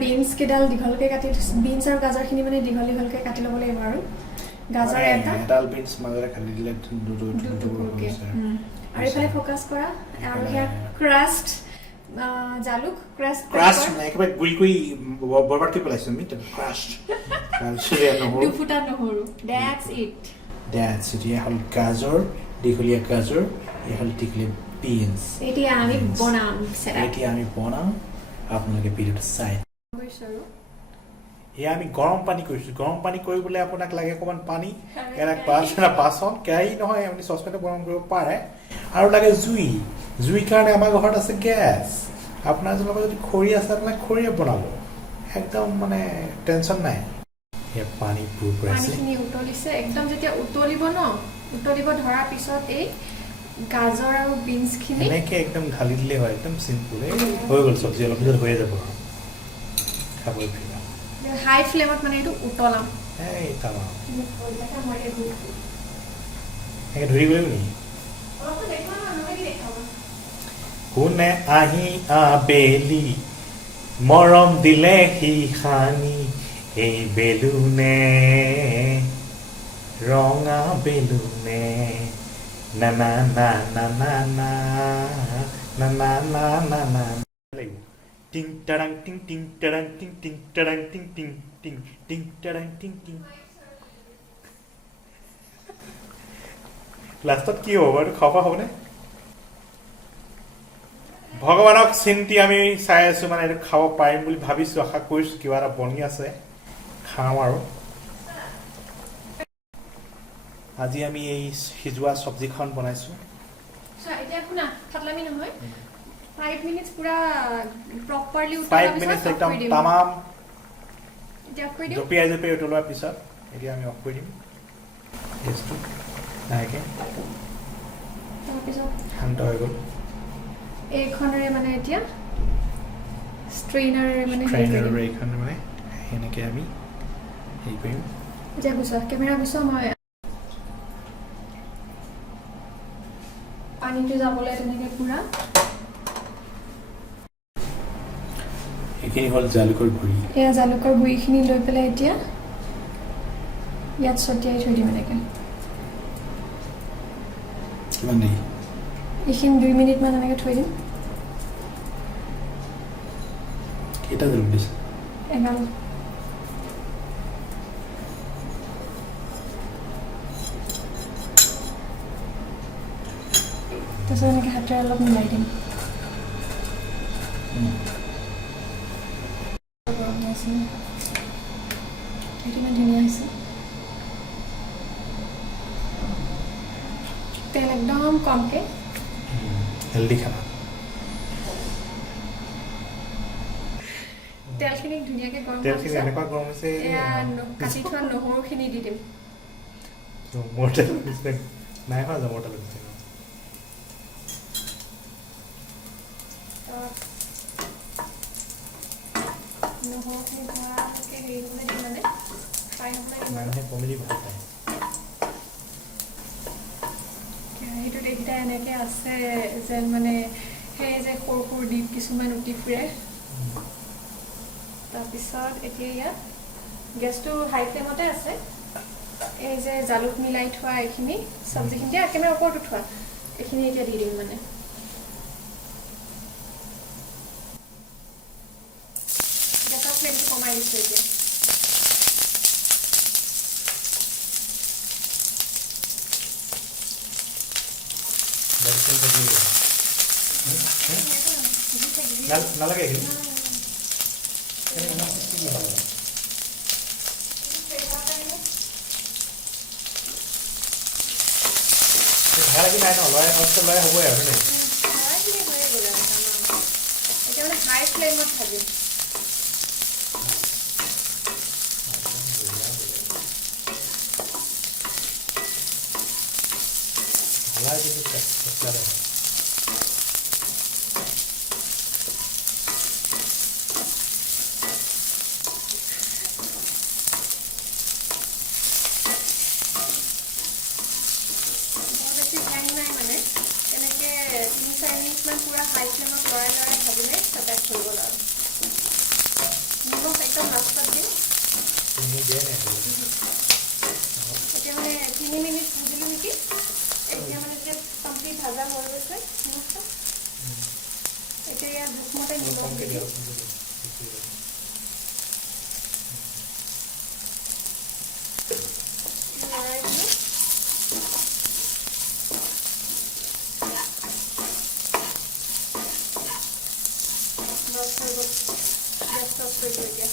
বিনছ কেডাল দীঘলকে কাটি বিনছ আৰু গাজৰখিনি মানে দীঘলকে কাটি ল'ব লাগিব আৰু গাজৰ এডাল বিনছ মাজৰে কাটি দিলে দুটুকুৰকে আৰু এফালে ফ'কাছ কৰা আৰু হেয়া ক্ৰাষ্ট জালুক ক্ৰাষ্ট একেবাৰে গুৰি কৰি বৰবাদ কৰি পেলাইছো আমি ক্ৰাষ্ট দুফুটা নহৰু দ্যাটছ ইট এতিয়া হ'ল গাজৰ দীঘলীয়া গাজৰ এয়া হ'ল দীঘলীয়া বিনছ এতিয়া আমি বনাম আপোনালোকে ভিডিঅ'টো চাই এয়া আমি গৰম পানী কৰিছোঁ গৰম পানী কৰিবলৈ আপোনাক লাগে অকণমান পানী এটা বাচন কেৰাহী নহয় আপুনি চচপেনটো গৰম কৰিব পাৰে আৰু লাগে জুইৰ কাৰণে আমাৰ ঘৰত আছে গেছ আপোনাৰ লগত যদি খৰি আছে আপোনাক খৰিয়ে বনাব একদম মানে টেনশ্যন নাই এয়া পানী পানীখিনি উতলিছে একদম যেতিয়া উতলিব ধৰাৰ পিছত এই গাজৰ আৰু বিনছখিনি এনেকৈ একদম ঢালি দিলে হয় একদম চিম্পুল হৈ গ'ল চব্জি অলপ পিছত হৈয়ে যাব খাবই ফিৰা হাই ফ্লেমত মানে এইটো উতলাম এই তামাম ধৰি গ'লেও নি কোনে আহি আবেলি মৰম দিলে সি সানি এই বেলুনে ৰঙা বেলুনে না না না না না না না না না না না টিং টাৰাং টিং টিং টাৰাং টিং টিং টাৰাং টিং টিং টিং টিং টাৰাং টিং টিং লাষ্টত কি হ'ব এইটো খাব হ'বনে ভগৱানক চিন্তি আমি চাই আছো মানে এইটো খাব পাৰিম বুলি ভাবিছো আশা কৰিছো কিবা এটা বনি আছে খাওঁ আৰু আজি আমি এই সিজোৱা চব্জিখন বনাইছো এতিয়া শুনা ফাটলামি নহয় 5 মিনিটস পুৰা প্ৰপাৰলি 5 মিনিটস একদম তামাম এতিয়া কৈ দিও জপিয়াই উতলোৱাৰ পিছত এতিয়া আমি অফ কৰি দিম গেছটো নাইকে তাৰপিছত শান্ত হৈ গ'ল এইখনৰে মানে এতিয়া ষ্ট্ৰেইনাৰে মানে এইখন মানে এনেকে আমি হেৰি কৰিম এতিয়া গুচোৱা কেমেৰা গুচোৱা মই পানীটো যাবলৈ তেনেকে পুৰা এইখিনি হ'ল জালুকৰ গুড়ি এয়া জালুকৰ গুড়িখিনি লৈ পেলাই এতিয়া ইয়াত ছটিয়াই থৈ দিম এনেকৈ কিমান দেৰি এইখিনি 2 মিনিটমান এনেকৈ থৈ দিম কেইটা জালুক দিছে এগাল তাৰপিছত এনেকৈ হাতেৰে অলপ মিলাই দিম এইটো ইমান ধুনীয়া হৈছে তেল একদম কমকৈ হেল্ডি খানা তেলখিনি ধুনীয়াকৈ গৰম তেলখিনি এনেকুৱা গৰম হৈছে কাটি থোৱা নহৰুখিনি দি দিম মোৰ তেল নিচিনা নাই হোৱা মোৰ তেল নিচিনা নহৰুখিনি ধুনীয়াকৈ হেৰি হ'বলৈ দিম মানে ফ্ৰাই হ'বলৈ দিম মানুহে কমেডি ভাল পায় কেৰাহীটোত এইকেইটা এনেকৈ আছে যেন মানে সেই যে সৰু দ্বীপ কিছুমান উটি ফুৰে তাৰপিছত এতিয়া ইয়াত গেছটো হাই ফ্লেমতে আছে এই যে জালুক মিলাই থোৱা এইখিনি চব্জিখিনি একেবাৰে ওপৰত উঠোৱা এইখিনি এতিয়া দি দিম মানে গেছৰ ফ্লেমটো কমাই দিছোঁ এতিয়া নালাগে ভাল লাগি নাই ন লৰাই হ'বই আৰু দেই এতিয়া মানে হাই ফ্লেমত ভাজিম ভাল কিন্তু তুমি দিয়ে নে এতিয়া মানে 3 মিনিট ভাজিলোঁ নেকি এতিয়া মানে যে কমপ্লিট ভাজা হৈ গৈছে নিমখটো এতিয়া ইয়াত জোখমতে নিমখ কমকে দিওঁ দিয়া লৰাই দিলোঁ বস হৈ গ'ল গেছ অফ কৰি দিওঁ এতিয়া